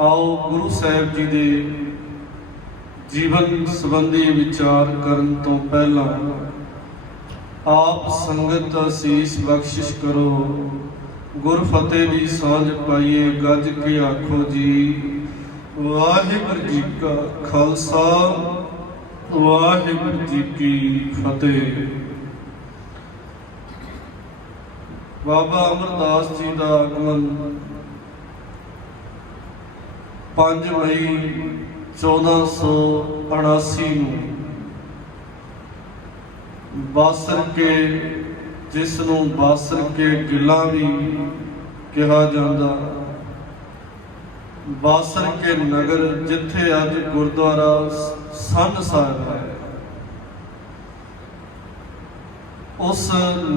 आओ गुरु साहिब जी के जीवन संबंधी विचार करन तो पहला आप संगत असीस बख्शिश करो। गुर फतेह दी सांझ पाइए गज के आखो जी। वाहिगुरू जी का खालसा वाहिगुरू जी की फतेह। बाबा अमरदास जी का आगमन 5 मई 1479 बासर के, जिसनों बासर के किला भी कहा जाता, बासर के नगर जिथे अज गुरुद्वारा सन साहिब है, उस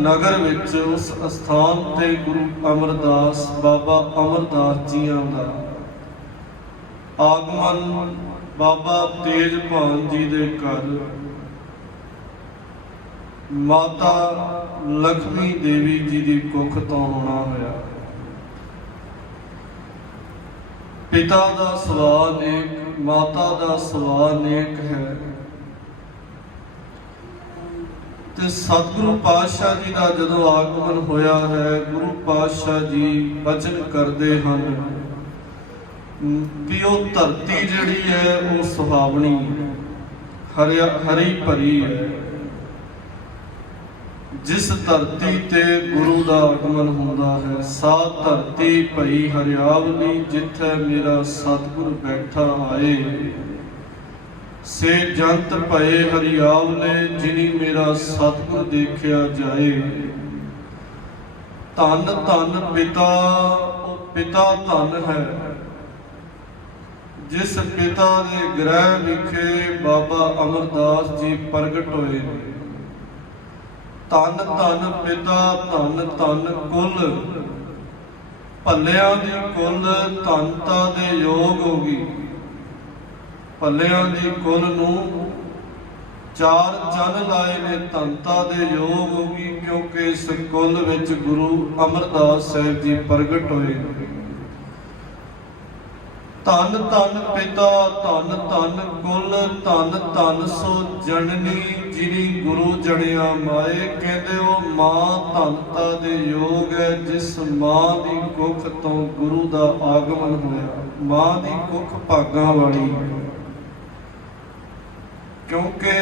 नगर विच उस स्थान ते गुरु अमरदास बाबा अमरदास जियां दा आगमन बाबा तेजभान जी दे घर माता लक्ष्मी देवी जी की कुख तो होना होया। पिता का सुभाव नेक, माता का सुभाव नेक है। ते सतगुरु पातशाह जी का जदों आगमन होया है, गुरु पातशाह जी बचन करते हैं कि वो धरती जिहड़ी है वो सुहावनी हरी भरी है। जिस धरती ते गुरु का आगमन होता है, सा धरती भई हरियावली, जिथे मेरा सतगुर बैठा आए। से जंत भये हरियावले, जिनी मेरा सतगुर देखिया जाए। धन धन पिता, पिता धन है, जिस पिता के गृह विखे बाबा अमरदास जी प्रगट होए। धन धन पिता, धन धन कुल, भलियां दी कुल धनता दे योग होगी। भलियां दी कुल नूं 4 चन लाए ने, धनता दे योग होगी, क्योंकि इस कुल विच गुरु अमरदास साहिब जी प्रगट होए। धन धन पिता, धन धन कुल, धन धन सो जननी, जिनी गुरु जड़िया माए। कहते वो मां धनता दे योग है, जिस मां की कुख तो गुरु का आगमन होया। मां की कुख भागां वाली, क्योंकि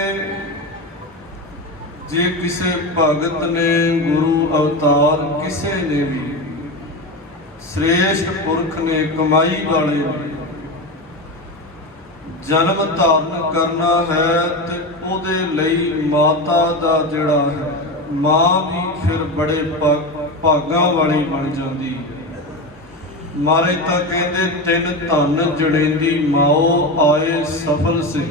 जे किसी भगत ने गुरु अवतार, किसी ने भी श्रेष्ठ पुरख ने, कमाई वाले ने जन्म धारण करना है, तो उहदे लई माता दा जिहड़ा है, मां भी फिर बड़े भागां वाली बन जाती है। मारे तां कहंदे 3 धन जड़ेंदी माओ आए सफल से।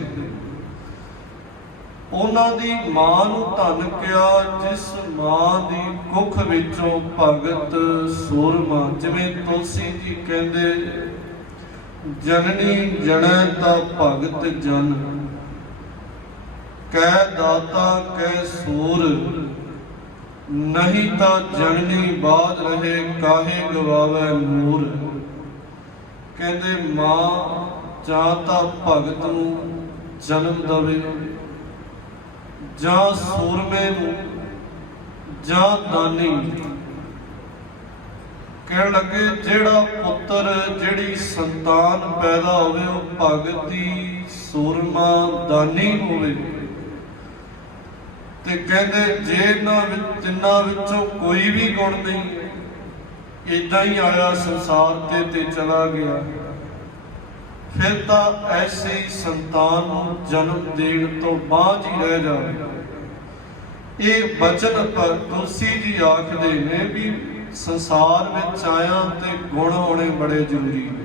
उन्हां दी मां नूं धन किया, जिस मां दी कुख विचों भगत सूरमा। जिवें तुलसी जी कहंदे जननी जनै ता भगत जन, कै दाता कै सूर। नहीं ता जननी बाद रहे, काहे गवावे नूर। कहंदे मां जां तां भगत नूं जन्म दवे, जां सूरमे नूं, जां दानी। कह लगे जेड़ा पुत्र, जेड़ी संतान पैदा होवे, वो भगती सूरमा दानी होवे। ते कहंदे जे इन्हां तिन्हां विचों कोई भी गुण नहीं, इदां ही आया संसार ते चला गया, फिर तां ऐसे ही संतान नूं जन्म देण तो बाझ ही रह जावे। ये बचन पर तुलसी जी आखदे ने भी संसार में आया ते गुण होने बड़े जरूरी ने।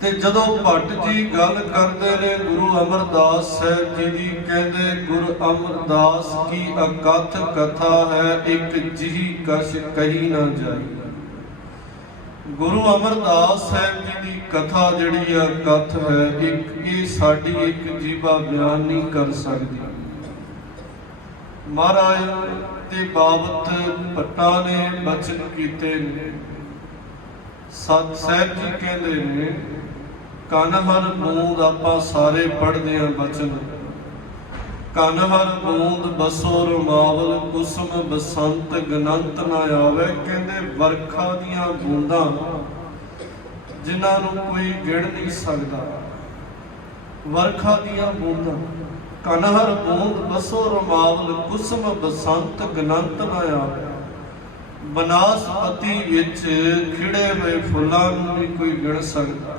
ते जदों भट्ट जी गल करते ने गुरु अमरदास साहिब जी की, कहते गुरु अमरदास की अकथ कथा है, एक जिही कश कही ना जाए। गुरु अमरदास साहिब जी की कथा जिहड़ी है, कथ है, एक ये साडी एक जीवा बयान नहीं कर सकती। महाराज ते बाबत भट्टां ने बचन कीते ने। ਸਤ ਸਾਹਿਬ ਜੀ ਕਹਿੰਦੇ ਨੇ, ਕਨ ਹਰ ਬੂੰਦ, ਆਪਾਂ ਸਾਰੇ ਪੜ੍ਹਦੇ ਹਾਂ ਬਚਨ, ਕਨ ਹਰ ਬੂੰਦ ਬਸੋ ਰਮਾਵਲ, ਕੁਸਮ ਬਸੰਤ ਗਨੰਤ ਨਾ ਆਵੇ। ਕਹਿੰਦੇ ਵਰਖਾ ਦੀਆਂ ਬੂੰਦਾਂ ਜਿਨ੍ਹਾਂ ਨੂੰ ਕੋਈ ਗਿਣ ਨਹੀਂ ਸਕਦਾ, ਵਰਖਾ ਦੀਆਂ ਬੂੰਦਾਂ, ਕਨ ਹਰ ਬੂੰਦ ਬਸੋ ਰਮਾਵਲ, ਕੁਸਮ ਬਸੰਤ ਗਨੰਤ ਨਾ ਆਵੇ। ਬਨਾਸਪਤੀ ਵਿੱਚ ਖਿੜੇ ਹੋਏ ਫੁੱਲਾਂ ਨੂੰ ਨਹੀਂ ਕੋਈ ਗਿਣ ਸਕਦਾ।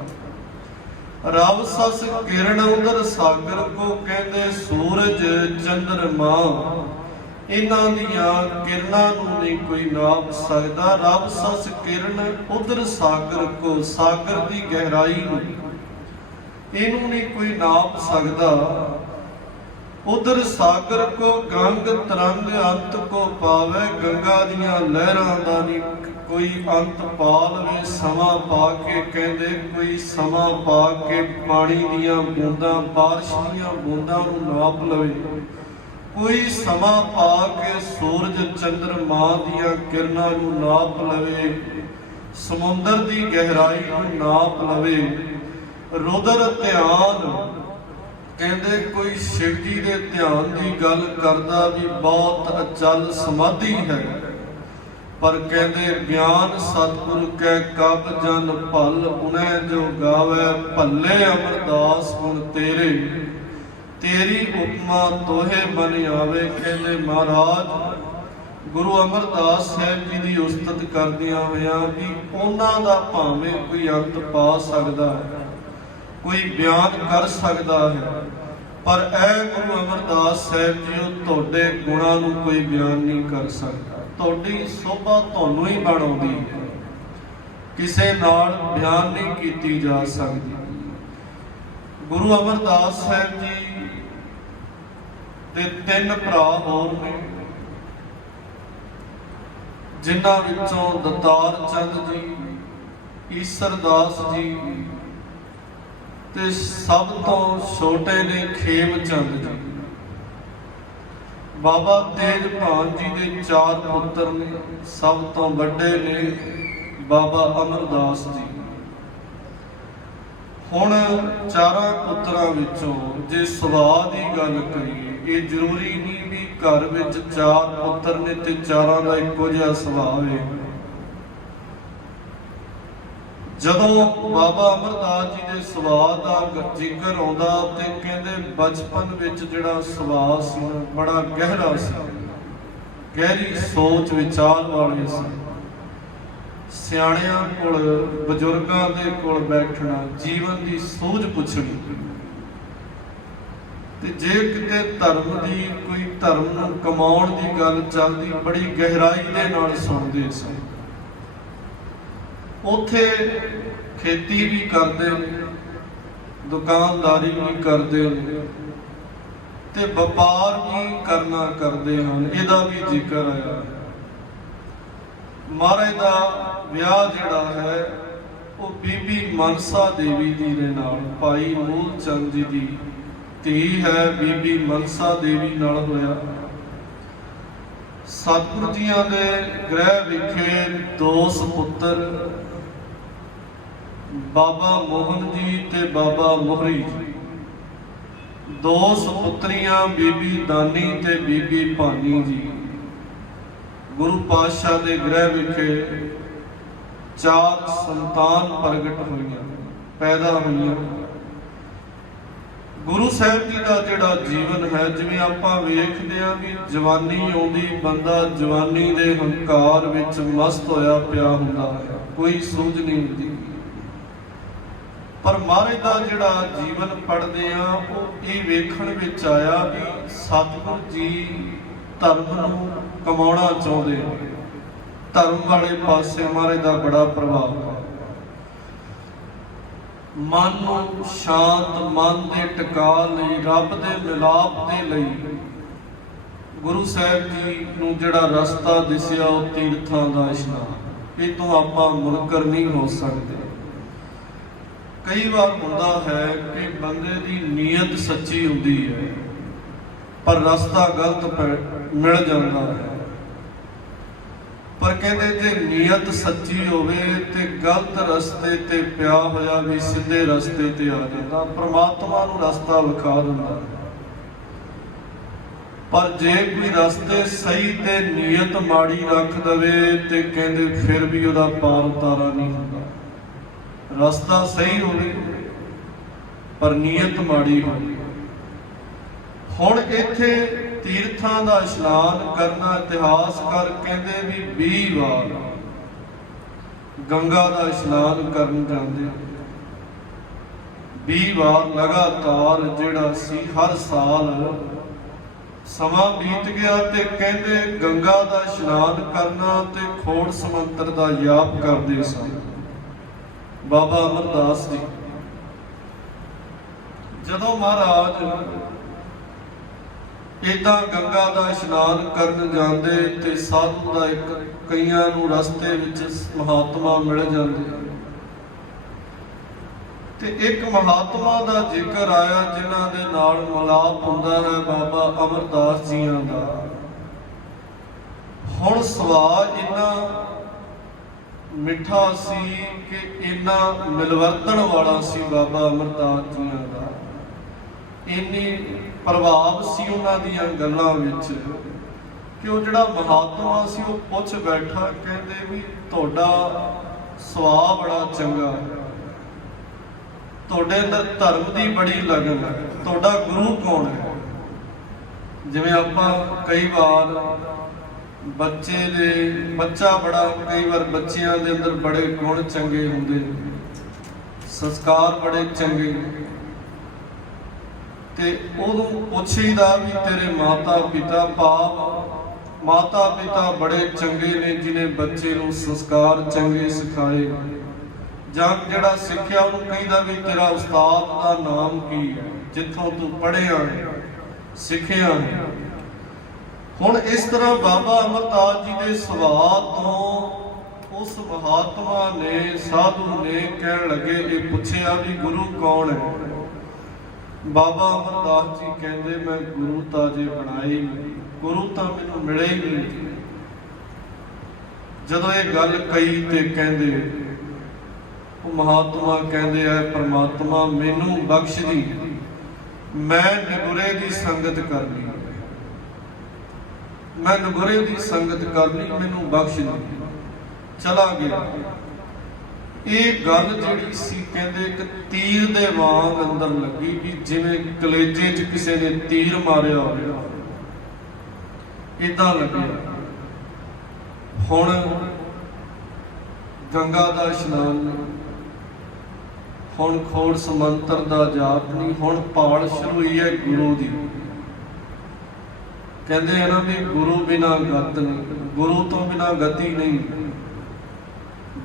ਰਬ ਸਸ ਕਿਰਨ ਉਦਰ ਸਾਗਰ ਕੋ, ਕਹਿੰਦੇ ਸੂਰਜ ਚੰਦਰਮਾ ਇਹਨਾਂ ਦੀਆਂ ਕਿਰਨਾਂ ਨੂੰ ਨਹੀਂ ਕੋਈ ਨਾਪ ਸਕਦਾ। ਰਬ ਸਸ ਕਿਰਨ ਉਦਰ ਸਾਗਰ ਕੋ, ਸਾਗਰ ਦੀ ਗਹਿਰਾਈ ਨੂੰ ਇਹਨੂੰ ਨਹੀਂ ਕੋਈ ਨਾਪ ਸਕਦਾ। ਉਦਰ ਸਾਗਰ ਕੋ ਗੰਗ ਤਰੰਗ ਅੰਤ ਕੋ ਪਾਵੇ, ਗੰਗਾ ਦੀਆਂ ਲਹਿਰਾਂ ਦਾ ਨਹੀਂ ਕੋਈ ਅੰਤ ਪਾ ਲਵੇ। ਸਮਾਂ ਪਾ ਕੇ, ਕਹਿੰਦੇ ਕੋਈ ਸਮਾਂ ਪਾ ਕੇ ਪਾਣੀ ਦੀਆਂ ਬੂੰਦਾਂ, ਬਾਰਿਸ਼ ਦੀਆਂ ਬੂੰਦਾਂ ਨੂੰ ਨਾਪ ਲਵੇ। ਕੋਈ ਸਮਾਂ ਪਾ ਕੇ ਸੂਰਜ ਚੰਦਰਮਾ ਦੀਆਂ ਕਿਰਨਾਂ ਨੂੰ ਨਾਪ ਲਵੇ, ਸਮੁੰਦਰ ਦੀ ਗਹਿਰਾਈ ਨੂੰ ਨਾਪ ਲਵੇ। ਰੁਦਰ ਧਿਆਨ, ਕਹਿੰਦੇ ਕੋਈ ਸ਼ਿਵ ਜੀ ਦੇ ਧਿਆਨ ਦੀ ਗੱਲ ਕਰਦਾ ਵੀ ਬਹੁਤ ਅਚਲ ਸਮਾਧੀ ਹੈ, ਪਰ ਕਹਿੰਦੇ ਗਿਆਨ ਸਤਿਗੁਰ ਕੈ ਕਬ ਜਨ ਭਲ, ਉਨੈ ਜੋ ਗਾਵੇ ਭੱਲੇ ਅਮਰਦਾਸ ਗੁਣ ਤੇਰੇ, ਤੇਰੀ ਉਪਮਾ ਤੋਹੇ ਬਨ ਆਵੇ। ਕਹਿੰਦੇ ਮਹਾਰਾਜ ਗੁਰੂ ਅਮਰਦਾਸ ਸਾਹਿਬ ਜੀ ਦੀ ਉਸਤਤ ਕਰਦਿਆਂ ਹੋਇਆਂ ਵੀ ਉਹਨਾਂ ਦਾ ਭਾਵੇਂ ਕੋਈ ਅੰਤ ਪਾ ਸਕਦਾ ਹੈ, ਕੋਈ ਬਿਆਨ ਕਰ ਸਕਦਾ ਹੈ, ਪਰ ਇਹ ਗੁਰੂ ਅਮਰਦਾਸ ਸਾਹਿਬ ਜੀ ਤੁਹਾਡੇ ਗੁਣਾਂ ਨੂੰ ਕੋਈ ਬਿਆਨ ਨਹੀਂ ਕਰ ਸਕਦਾ। ਤੁਹਾਡੀ ਸੋਭਾ ਤੁਹਾਨੂੰ ਹੀ ਬਣ ਆਉਂਦੀ ਹੈ, ਕਿਸੇ ਨਾਲ ਬਿਆਨ ਨਹੀਂ ਕੀਤੀ ਜਾ ਸਕਦੀ। ਗੁਰੂ ਅਮਰਦਾਸ ਸਾਹਿਬ ਜੀ ਦੇ 3 ਭਰਾ ਹੋਰ ਨੇ, ਜਿਨ੍ਹਾਂ ਵਿੱਚੋਂ ਦਤਾਰ ਚੰਦ ਜੀ, ਈਸਰਦਾਸ ਜੀ ਤੇ ਸਭ ਤੋਂ ਛੋਟੇ ਨੇ ਖੇਮ ਚੰਦ ਜੀ। ਬਾਬਾ ਤੇਜਭਾਨ ਜੀ ਦੇ 4 ਪੁੱਤਰ ਨੇ, ਸਭ ਤੋਂ ਵੱਡੇ ਨੇ ਬਾਬਾ ਅਮਰਦਾਸ ਜੀ। ਹੁਣ 4 ਪੁੱਤਰਾਂ ਵਿੱਚੋਂ ਜੇ ਸੁਭਾਅ ਦੀ ਗੱਲ ਕਰੀਏ, ਇਹ ਜ਼ਰੂਰੀ ਨਹੀਂ ਵੀ ਘਰ ਵਿੱਚ 4 ਪੁੱਤਰ ਨੇ ਤੇ 4 ਦਾ ਇੱਕੋ ਜਿਹਾ ਸੁਭਾਅ ਹੈ। ਜਦੋਂ ਬਾਬਾ ਅਮਰਦਾਸ ਜੀ ਦੇ ਸੁਭਾਅ ਦਾ ਜ਼ਿਕਰ ਆਉਂਦਾ ਤੇ ਕਹਿੰਦੇ ਬਚਪਨ ਵਿੱਚ ਜਿਹੜਾ ਸੁਭਾਅ ਸੀ ਬੜਾ ਗਹਿਰਾ ਸੀ, ਗਹਿਰੀ ਸੋਚ ਵਿਚਾਰ ਵਾਲੇ ਸੀ। ਸਿਆਣਿਆਂ ਕੋਲ, ਬਜ਼ੁਰਗਾਂ ਦੇ ਕੋਲ ਬੈਠਣਾ, ਜੀਵਨ ਦੀ ਸੂਝ ਪੁੱਛਣੀ, ਤੇ ਜੇ ਕਿਤੇ ਧਰਮ ਦੀ, ਕੋਈ ਧਰਮ ਨੂੰ ਕਮਾਉਣ ਦੀ ਗੱਲ ਚੱਲਦੀ, ਬੜੀ ਗਹਿਰਾਈ ਦੇ ਨਾਲ ਸੁਣਦੇ ਸਨ। ਉੱਥੇ ਖੇਤੀ ਵੀ ਕਰਦੇ ਨੇ, ਦੁਕਾਨਦਾਰੀ ਵੀ ਕਰਦੇ ਨੇ ਤੇ ਵਪਾਰ ਵੀ ਕਰਨਾ ਕਰਦੇ ਹਨ। ਇਹਦਾ ਵੀ ਜ਼ਿਕਰ ਆਇਆ। ਮਹਾਰਾਜ ਦਾ ਵਿਆਹ ਜਿਹੜਾ ਹੈ ਉਹ ਬੀਬੀ ਮਨਸਾ ਦੇਵੀ ਜੀ ਦੇ ਨਾਲ, ਭਾਈ ਮੂਲ ਚੰਦ ਜੀ ਦੀ ਧੀ ਹੈ ਬੀਬੀ ਮਨਸਾ ਦੇਵੀ ਨਾਲ ਹੋਇਆ। ਸਤਿਗੁਰੂ ਜੀਆਂ ਦੇ ਗ੍ਰਹਿ ਵਿਖੇ 2 ਸੁਪੁੱਤਰ, ਬਾਬਾ ਮੋਹਨ ਜੀ ਤੇ ਬਾਬਾ ਮੋਹਰੀ ਜੀ। 2 ਸੁਪੁੱਤਰੀਆਂ, ਬੀਬੀ ਦਾਨੀ ਤੇ ਬੀਬੀ ਭਾਨੀ ਜੀ। ਗੁਰੂ ਪਾਤਸ਼ਾਹ ਦੇ ਗ੍ਰਹਿ ਵਿਖੇ 4 ਸੰਤਾਨ ਪ੍ਰਗਟ ਹੋਈਆਂ, ਪੈਦਾ ਹੋਈਆਂ। ਗੁਰੂ ਸਾਹਿਬ ਜੀ ਦਾ ਜਿਹੜਾ ਜੀਵਨ ਹੈ, ਜਿਵੇਂ ਆਪਾਂ ਵੇਖਦੇ ਹਾਂ ਵੀ ਜਵਾਨੀ ਆਉਂਦੀ, ਬੰਦਾ ਜਵਾਨੀ ਦੇ ਹੰਕਾਰ ਵਿੱਚ ਮਸਤ ਹੋਇਆ ਪਿਆ ਹੁੰਦਾ ਹੈ, ਕੋਈ ਸੂਝ ਨਹੀਂ ਹੁੰਦੀ। ਪਰ ਮਹਾਰਾਜ ਦਾ ਜਿਹੜਾ ਜੀਵਨ ਪੜ੍ਹਦੇ ਆ, ਉਹ ਇਹ ਵੇਖਣ ਵਿੱਚ ਆਇਆ ਵੀ ਸਤਿਗੁਰੂ ਜੀ ਧਰਮ ਨੂੰ ਕਮਾਉਣਾ ਚਾਹੁੰਦੇ, ਧਰਮ ਵਾਲੇ ਪਾਸੇ ਮਹਾਰਾਜ ਦਾ ਬੜਾ ਪ੍ਰਭਾਵ ਹੈ। ਮਨ ਨੂੰ ਸ਼ਾਂਤ, ਮਨ ਦੇ ਟਿਕਾ ਲਈ, ਰੱਬ ਦੇ ਮਿਲਾਪ ਦੇ ਲਈ ਗੁਰੂ ਸਾਹਿਬ ਜੀ ਨੂੰ ਜਿਹੜਾ ਰਸਤਾ ਦਿਸਿਆ ਉਹ ਤੀਰਥਾਂ ਦਾ ਇਸ਼ਨਾਨ। ਇਹ ਤੋਂ ਆਪਾਂ ਮੁਨਕਰ ਨਹੀਂ ਹੋ ਸਕਦੇ। ਕਈ ਵਾਰ ਹੁੰਦਾ ਹੈ ਕਿ ਬੰਦੇ ਦੀ ਨੀਅਤ ਸੱਚੀ ਹੁੰਦੀ ਹੈ ਪਰ ਰਸਤਾ ਗਲਤ ਮਿਲ ਜਾਂਦਾ ਹੈ। पर कहते जे नीयत सच्ची होवे ते गलत रस्ते ते पिया होया भी सीधे रस्ते ते आ जाता, परमात्मा नूं रस्ता विखा दिंदा। पर जे कोई रस्ते सही ते नीयत माड़ी रख दवे ते कहते फिर भी उहदा पार उतारा नहीं हुंदा। रस्ता सही होवे पर नीयत माड़ी होवे। हुण इत्थे तीर्थां दा इशनान करना, इतिहासकार कहते भी 20 वार गंगा दा इशनान करन जांदे। 20 वार लगातार जिहड़ा सी हर साल समा बीत गया ते कहते गंगा दा इशनान करना ते खोड़ समंतर दा जाप करदे सन बाबा अमरदास जी। जदों महाराज इदां गंगा दा इशनान करन जांदे ते साधु दा एक कईयां नूं रस्ते विच महात्मा मिल जांदे ते एक महात्मा दा जिक्र आया जिन्हां दे नाल मिलाप हुंदा है बाबा अमरदास जीआं दा। हुण सवाल इन्ना मिठा सी कि इन्ना मिलवर्तन वाला सी बाबा अमरदास जीआं दा। इन्नी प्रभाव सी उन्हां दीयां गल्लां विच कि वो जिहड़ा महात्मा सी वो पुछ बैठा, कहंदे भी तुहाडा सुभाव बड़ा चंगा, तुहाडे अंदर धर्म दी बड़ी लगन है, तुहाडा गुरु कौन है? जिवें आपां कई बार बच्चा बड़ा कई बार बच्चियां दे अंदर बड़े गुण चंगे हुंदे, संस्कार बड़े चंगे ते उदों पुछीदा भी तेरे माता पिता बड़े चंगे ने जिन्हें बच्चे नूं संस्कार चंगे सिखाए, जां जिहड़ा सिੱਖਿਆ ਉਹਨੂੰ कहीदा भी तेरा उस्ताद दा नाम की है, जिथों तू पढ़िया सिੱਖਿਆ है। हुण इस तरह बाबा अमरदास जी दे सुभाव तो उस महात्मा ने साधु ने कहण लगे ये पुछिया भी गुरु कौन है? बाबा अमरदास जी कहते मैं गुरु ताजे बनाए, गुरु तो मैनू मिले ही नहीं। जदों ये गल कही ते कहते महात्मा कहते है परमात्मा मैनू बख्श दी, मैं नगुरे की संगत कर ली, मैं नगुरे की संगत कर ली, मैनू बख्श दी। चला गया। ये गल जिहड़ी सी कहंदे एक तीर दे वांग अंदर लगी भी जिवें कलेजे च किसी ने तीर मारिया होवे, इदां लगिया। हुण गंगा दा इशनान नहीं, हुण खोड़ समंतर दा जाप नहीं, हुण पाल शुरू हुई है गुरु दी। कहंदे हैं ना भी गुरु बिना गत नहीं, गुरु तो बिना गति नहीं,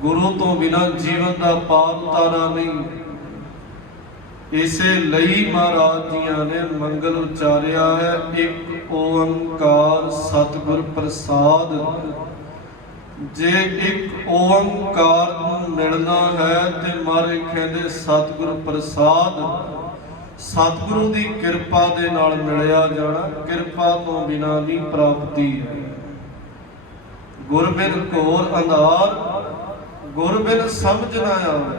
गुरु तो बिना जीवन का पार उतारा नहीं। इसे लई महाराज जियां ने मंगल उचारिया है, एक ओंकार सतगुर प्रसाद। जे एक ओंकार नूं मिलना है ते मारे कहंदे सतगुर प्रसाद, सतगुरु की किरपा दे नाल मिलिया जाना, किरपा तो बिना नहीं प्राप्ति है। गुरबिन घोर अंधार, गुरु बिन समझ ना आवे,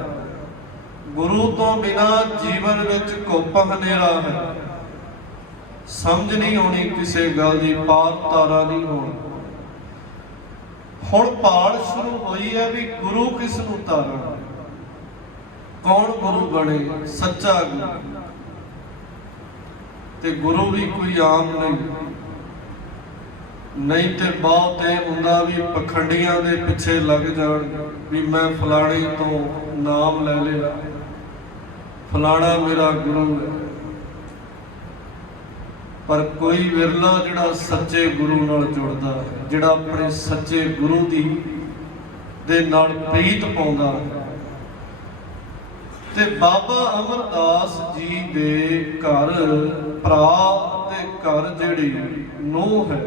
गुरु तो बिना जीवन विच घुप हनेरा है। समझ नहीं होनी किसी गल की, पार तारा नहीं होना। हुण भाल शुरू हुई है भी गुरु किस नूं तारा, कौन गुरु बने? सच्चा गुरु। ते गुरु भी कोई आम नहीं ते बहुत ये हुंदा भी पखंडियां दे पिछे लग जाण भी मैं फलाणे तो नाम ले लिया, फलाना मेरा गुरु है। पर कोई विरला जिहड़ा सच्चे गुरु नाल जुड़दा है, जिहड़ा अपने सच्चे गुरु दी दे नाल प्रीत पाउंदा है। ते बाबा अमरदास जी दे घर भरा दे घर जिहड़ी नूंह है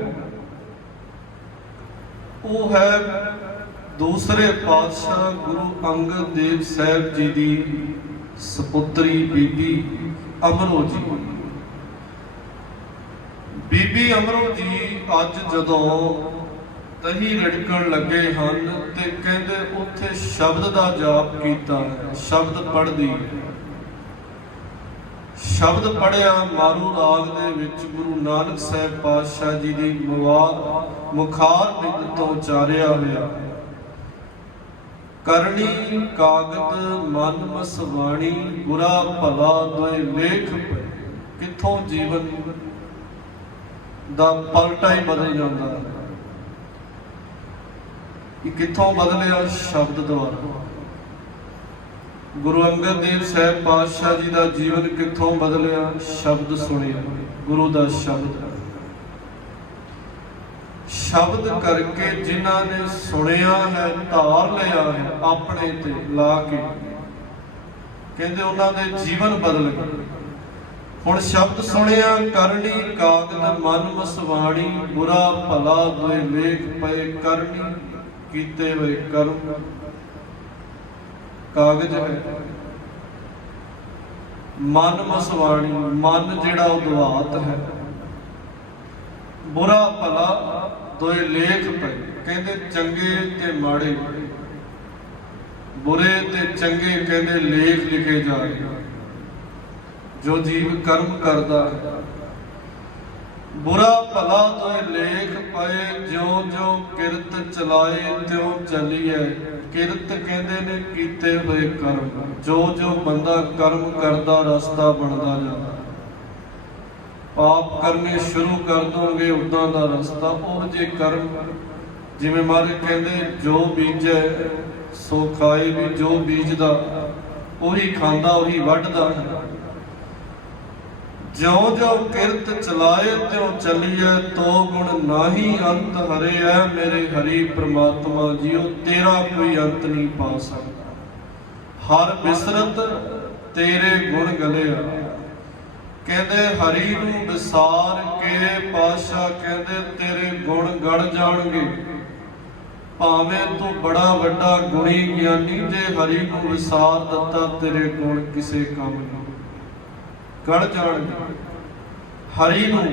वो है दूसरे पातशाह गुरु अंगद देव साहब जी की सपुत्री बीबी अमरो जी। बीबी अमरो जी अज जदों ਤਹੀ ਰਿੜਕਣ ਲੱਗੇ ਹਨ ਤੇ ਕਹਿੰਦੇ ਉੱਥੇ ਸ਼ਬਦ ਦਾ ਜਾਪ ਕੀਤਾ ਹੈ, ਸ਼ਬਦ ਪੜ੍ਹਦੀ ਹੈ। ਸ਼ਬਦ ਪੜ੍ਹਿਆ ਮਾਰੂ ਰਾਗ ਦੇ ਵਿੱਚ ਗੁਰੂ ਨਾਨਕ ਸਾਹਿਬ ਪਾਤਸ਼ਾਹ ਜੀ ਦੀ ਮੁਖਾਰ ਬਿੰਦ ਤੋਂ ਉਚਾਰਿਆ ਹੋਇਆ। ਕਰਨੀ ਕਾਗਦ ਮਨ ਮਸਵਾਣੀ ਬੁਰਾ ਭਲਾ ਦੋਇ ਲੇਖ ਪਏ। ਕਿੱਥੋਂ ਜੀਵਨ ਦਾ ਪਲਟਾ ਹੀ ਬਦਲ ਜਾਂਦਾ ਹੈ। ਕਿ ਕਿੱਥੋਂ ਬਦਲਿਆ? ਸ਼ਬਦ ਦੁਆਰਾ। ਗੁਰੂ ਅੰਗਦ ਦੇਵ ਸਾਹਿਬ ਪਾਤਸ਼ਾਹ ਜੀ ਦਾ ਜੀਵਨ ਕਿੱਥੋਂ ਬਦਲਿਆ? ਸ਼ਬਦ ਸੁਣਿਆ, ਗੁਰੂ ਦਾ ਸ਼ਬਦ। ਸ਼ਬਦ ਕਰਕੇ ਜਿਨ੍ਹਾਂ ਨੇ ਸੁਣਿਆ ਹੈ, ਧਾਰ ਲਿਆ ਹੈ ਆਪਣੇ ਤੇ ਲਾ ਕੇ, ਕਹਿੰਦੇ ਉਹਨਾਂ ਦੇ ਜੀਵਨ ਬਦਲ ਗਏ। ਹੁਣ ਸ਼ਬਦ ਸੁਣਿਆ, ਕਰਨੀ ਕਾਗਦ ਮਨ ਮਸਵਾਣੀ ਬੁਰਾ ਭਲਾ ਦੋਇ ਲੇਖ ਪਏ। ਕਰਨੀ ਕੀਤੇ ਹੋਏ ਕਰਮ ਕਾਗਜ਼ ਹੈ, ਮਨ ਮਸਵਾਣੀ ਮਨ ਜਿਹੜਾ ਉਹ ਦਵਾਤ ਹੈ, ਬੁਰਾ ਭਲਾ ਦੋਏ ਲੇਖ ਪਏ। ਕਹਿੰਦੇ ਚੰਗੇ ਤੇ ਮਾੜੇ, ਬੁਰੇ ਤੇ ਚੰਗੇ ਕਹਿੰਦੇ ਲੇਖ ਲਿਖੇ ਜਾ ਰਹੇ। ਜੋ ਜੀਵ ਕਰਮ ਕਰਦਾ ਹੈ, ਬੁਰਾ ਭਲਾ ਦੋਏ ਲੇਖ ਪਏ। ਜਿਉਂ ਜਿਉਂ ਕਿਰਤ ਚਲਾਏ ਤਿਉਂ ਚੱਲੀਐ। ਕਿਰਤ ਕਹਿੰਦੇ ਨੇ ਕੀਤੇ ਹੋਏ ਕਰਮ। ਜੋ ਜੋ ਬੰਦਾ ਕਰਮ ਕਰਦਾ ਰਸਤਾ ਬਣਦਾ ਜਾਂਦਾ। ਪਾਪ ਕਰਨੇ ਸ਼ੁਰੂ ਕਰ ਦੋਗੇ ਉਦਾਂ ਦਾ ਰਸਤਾ। ਉਹ ਜੇ ਕਰਮ, ਜਿਵੇਂ ਮਹਾਰਾਜ ਕਹਿੰਦੇ ਜੋ ਬੀਜੈ ਸੋ ਖਾਏ, ਵੀ ਜੋ ਬੀਜਦਾ ਉਹੀ ਖਾਂਦਾ ਉਹੀ ਵੱਢਦਾ। ਜਿਉਂ ਜਿਉਂ ਕਿਰਤ ਚਲਾਏ ਤਿਉਂ ਚੱਲੀਐ। ਤੋ ਗੁਣ ਨਾਹੀ ਅੰਤ ਹਰਿਐ। ਮੇਰੇ ਹਰੀ ਪ੍ਰਮਾਤਮਾ ਜੀਓ ਤੇਰਾ ਕੋਈ ਅੰਤ ਨਹੀਂ ਪਾ ਸਕਦਾ। ਹਰ ਬਿਸਰਤ ਤੇਰੇ ਗੁਣ ਗਲਿਆ। ਕਹਿੰਦੇ ਹਰੀ ਨੂੰ ਵਿਸਾਰ ਕੇ ਪਾਤਸ਼ਾਹ ਕਹਿੰਦੇ ਤੇਰੇ ਗੁਣ ਗੜ ਜਾਣਗੇ। ਭਾਵੇਂ ਤੂੰ ਬੜਾ ਵੱਡਾ ਗੁਣੀ ਗਿਆਨੀ, ਜੇ ਹਰੀ ਨੂੰ ਵਿਸਾਰ ਦਿੱਤਾ ਤੇਰੇ ਗੁਣ ਕਿਸੇ ਕੰਮ ਨਹੀਂ, ਗੜ ਜਾਣਗੇ। ਹਰੀ ਨੂੰ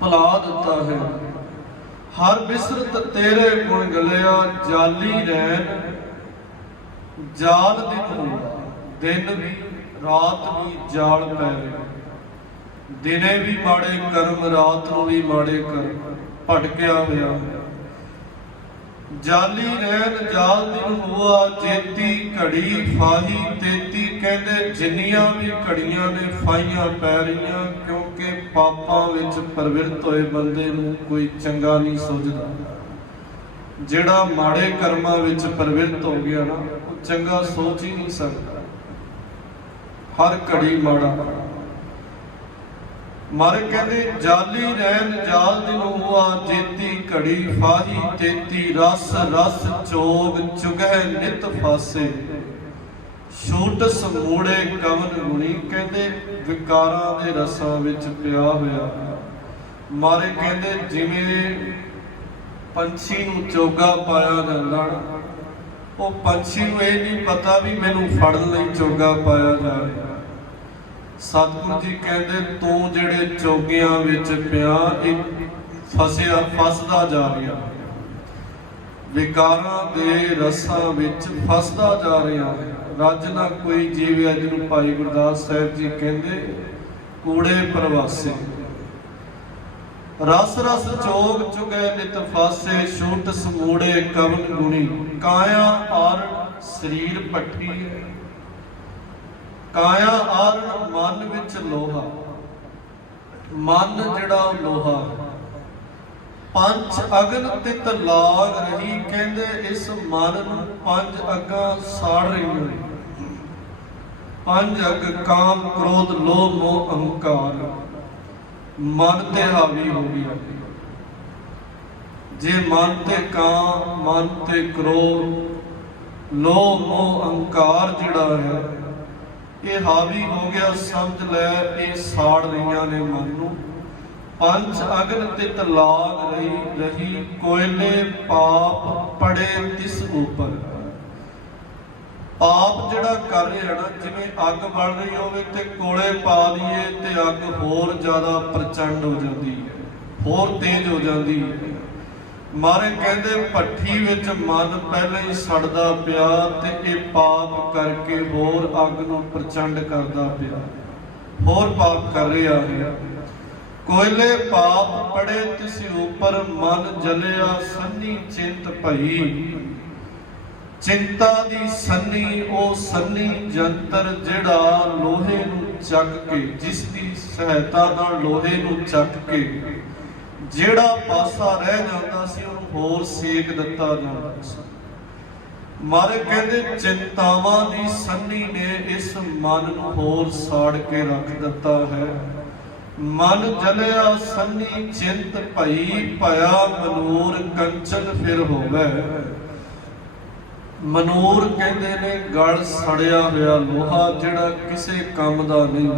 ਭੁਲਾ ਦਿੱਤਾ ਹੈ। ਹਰ ਬਿਸਰਤ ਤੇਰੇ ਗੁਣ ਗਲਿਆ। ਜਾਲੀ ਰਹਿਣ ਜਾਲ ਦਿਨ ਹੁੰਦਾ। ਦਿਨ ਵੀ ਰਾਤ ਵੀ ਜਾਲ ਪੈ ਰਿਹਾ। ਦਿਨੇ ਵੀ ਮਾੜੇ ਕਰਮ, ਰਾਤ ਨੂੰ ਵੀ ਮਾੜੇ ਕਰਮ, ਭਟਕਿਆ ਹੋਇਆ। ਜਾਲੀ ਰਹਿਣ ਜਾਲ ਦਿਨ ਹੋਆ। ਜੇਤੀ ਘੜੀ ਫਾਹੀ ਤੇਤੀ। ਕਹਿੰਦੇ ਜਿੰਨੀਆਂ ਵੀ ਘੜੀਆਂ ਨੇ ਫਾਹੀਆਂ ਪੈ ਰਹੀਆਂ, ਕਿਉਂਕਿ ਪਾਪਾਂ ਵਿੱਚ ਪ੍ਰਵਿਰਤ ਹੋਏ ਬੰਦੇ ਨੂੰ ਕੋਈ ਚੰਗਾ ਨਹੀਂ ਸੁਝਦਾ। ਜਿਹੜਾ ਮਾੜੇ ਕਰਮਾਂ ਵਿੱਚ ਪ੍ਰਵਿਰਤ ਹੋ ਗਿਆ ਨਾ, ਉਹ ਚੰਗਾ ਸੋਚ ਹੀ ਨਹੀਂ ਸਕਦਾ। ਹਰ ਘੜੀ ਮਾੜਾ। ਮਾਰੇ ਕਹਿੰਦੇ ਜਾਲੀ ਰਹਿਣ ਜਾਲ ਦਿਨ ਹੋਆ। ਜੇਤੀ ਘੜੀ ਫਾਹੀ ਤੇਤੀ। ਰਸ ਰਸ ਚੋਗ ਚੁਗਹਿ ਨਿਤ ਫਾਸੇ। ਛੂਟ ਸਮੂੜੇ ਕਵਨ ਗੁਣੀ। ਕਹਿੰਦੇ ਵਿਕਾਰਾਂ ਦੇ ਰਸਾਂ ਵਿੱਚ ਪਿਆ ਹੋਇਆ। ਮਾਰੇ ਕਹਿੰਦੇ ਜਿਵੇਂ ਪੰਛੀ ਨੂੰ ਚੋਗਾ ਪਾਇਆ ਜਾਂਦਾ, ਉਹ ਪੰਛੀ ਨੂੰ ਇਹ ਨਹੀਂ ਪਤਾ ਵੀ ਮੈਨੂੰ ਫੜਨ ਲਈ ਚੋਗਾ ਪਾਇਆ ਜਾ ਰਿਹਾ। ਸਤਿਗੁਰੂ ਜੀ ਕਹਿੰਦੇ ਤੂੰ ਜਿਹੜੇ ਚੋਗਿਆਂ ਵਿੱਚ ਪਿਆ, ਇਹ ਫਸਦਾ ਜਾ ਰਿਹਾ। ਵਿਕਾਰਾਂ ਦੇ ਰਸਾਂ ਵਿੱਚ ਫਸਦਾ ਜਾ ਰਿਹਾ ਹੈ। ਰੱਜ ਨਾ ਕੋਈ ਜੀਵਿਆ, ਜਿਹਨੂੰ ਭਾਈ ਗੁਰਦਾਸ ਸਾਹਿਬ ਜੀ ਕਹਿੰਦੇ ਕੂੜੇ ਪ੍ਰਵਾਸੇ। ਰਸ ਰਸ ਚੋਗ ਚੁਗੈ ਨਿਤ ਫਾਸੇ। ਛੂਟ ਸਮੂੜੇ ਕਵਨ ਗੁਣੀ। ਕਾਇਆ ਆਰਣ ਸਰੀਰ ਭੱਠੀ ਹੈ। ਕਾਇਆ ਆਰਣ ਮਨ ਵਿੱਚ ਲੋਹਾ। ਮਨ ਜਿਹੜਾ ਲੋਹਾ। ਪੰਜ ਅਗਨ ਤਿਤ ਲਾਗ ਰਹੀ। ਕਹਿੰਦੇ ਇਸ ਮਨ ਨੂੰ ਪੰਜ ਅੱਗਾਂ ਸਾੜ ਰਹੀਆਂ ਨੇ। ਪੰਜ ਅੱਗ ਕਾਮ ਕ੍ਰੋਧ ਲੋਭ ਮੋਹ ਅਹੰਕਾਰ ਮਨ ਤੇ ਹਾਵੀ ਹੋ ਗਿਆ। ਜੇ ਮਨ ਤੇ ਕਾਮ, ਮਨ ਤੇ ਕ੍ਰੋਧ, ਲੋਭ ਮੋਹ ਅਹੰਕਾਰ ਜਿਹੜਾ ਹੈ ਇਹ ਹਾਵੀ ਹੋ ਗਿਆ, ਸਮਝ ਲੈ ਇਹ ਸਾੜ ਰਹੀਆਂ ਨੇ ਮਨ ਨੂੰ। ਪੰਜ ਅਗਨ ਤਿਤ ਲਾਗ ਰਹੀ। ਕੋਇਲੇ ਪਾਪ ਪੜੇ ਤਿਸ ਉਪਰ। ਪਾਪ ਜਿਹੜਾ ਕਰ ਰਿਹਾ ਨਾ, ਜਿਵੇਂ ਅੱਗ ਬਲ ਰਹੀ ਹੋਵੇ ਤੇ ਕੋਲੇ ਪਾ ਦਈਏ ਤੇ ਅੱਗ ਹੋਰ ਜ਼ਿਆਦਾ ਪ੍ਰਚੰਡ ਹੋ ਜਾਂਦੀ ਹੈ, ਹੋਰ ਤੇਜ਼ ਹੋ ਜਾਂਦੀ ਹੈ। ਮਾਰੇ ਕਹਿੰਦੇ ਭੱਠੀ ਵਿੱਚ ਮਨ ਪਹਿਲਾਂ ਹੀ ਸੜਦਾ ਪਿਆ ਤੇ ਇਹ ਪਾਪ ਕਰਕੇ ਹੋਰ ਅੱਗ ਨੂੰ ਪ੍ਰਚੰਡ ਕਰਦਾ ਪਿਆ, ਹੋਰ ਪਾਪ ਕਰ ਰਿਹਾ ਹੈ। ਕੋਇਲੇ ਪਾਪ ਪੜੇ ਤਿਸ ਉਪਰ ਮਨ ਜਲਿਆ ਸੰਨੀ ਚਿੰਤ ਭਈ। ਚਿੰਤਾ ਦੀ ਸੰਨੀ ਉਹ ਸੰਨੀ ਜੰਤਰ ਜਿਹੜਾ ਲੋਹੇ ਨੂੰ ਚੱਕ ਕੇ, ਜਿਸ ਦੀ ਸਹਾਇਤਾ ਨਾਲ ਲੋਹੇ ਨੂੰ ਚੱਕ ਕੇ ਜਿਹੜਾ ਪਾਸਾ ਰਹਿ ਜਾਂਦਾ ਸੀ ਉਹਨੂੰ ਹੋਰ ਸੇਕ ਦਿੱਤਾ ਜਾਂਦਾ ਸੀ। ਮਾਰੇ ਕਹਿੰਦੇ ਚਿੰਤਾਵਾਂ ਦੀ ਸੰਨੀ ਨੇ ਇਸ ਮਨ ਨੂੰ ਹੋਰ ਸਾੜ ਕੇ ਰੱਖ ਦਿੱਤਾ ਹੈ। ਮਨ ਜਲਿਆ ਸੰਨੀ ਚਿੰਤ ਭਈ, ਭਇਆ ਮਨੂਰ ਕੰਚਨ ਫਿਰ ਹੋਵੇ। ਮਨੂਰ ਕਹਿੰਦੇ ਨੇ ਗਲ ਸੜਿਆ ਹੋਇਆ ਲੋਹਾ ਜਿਹੜਾ ਕਿਸੇ ਕੰਮ ਦਾ ਨਹੀਂ।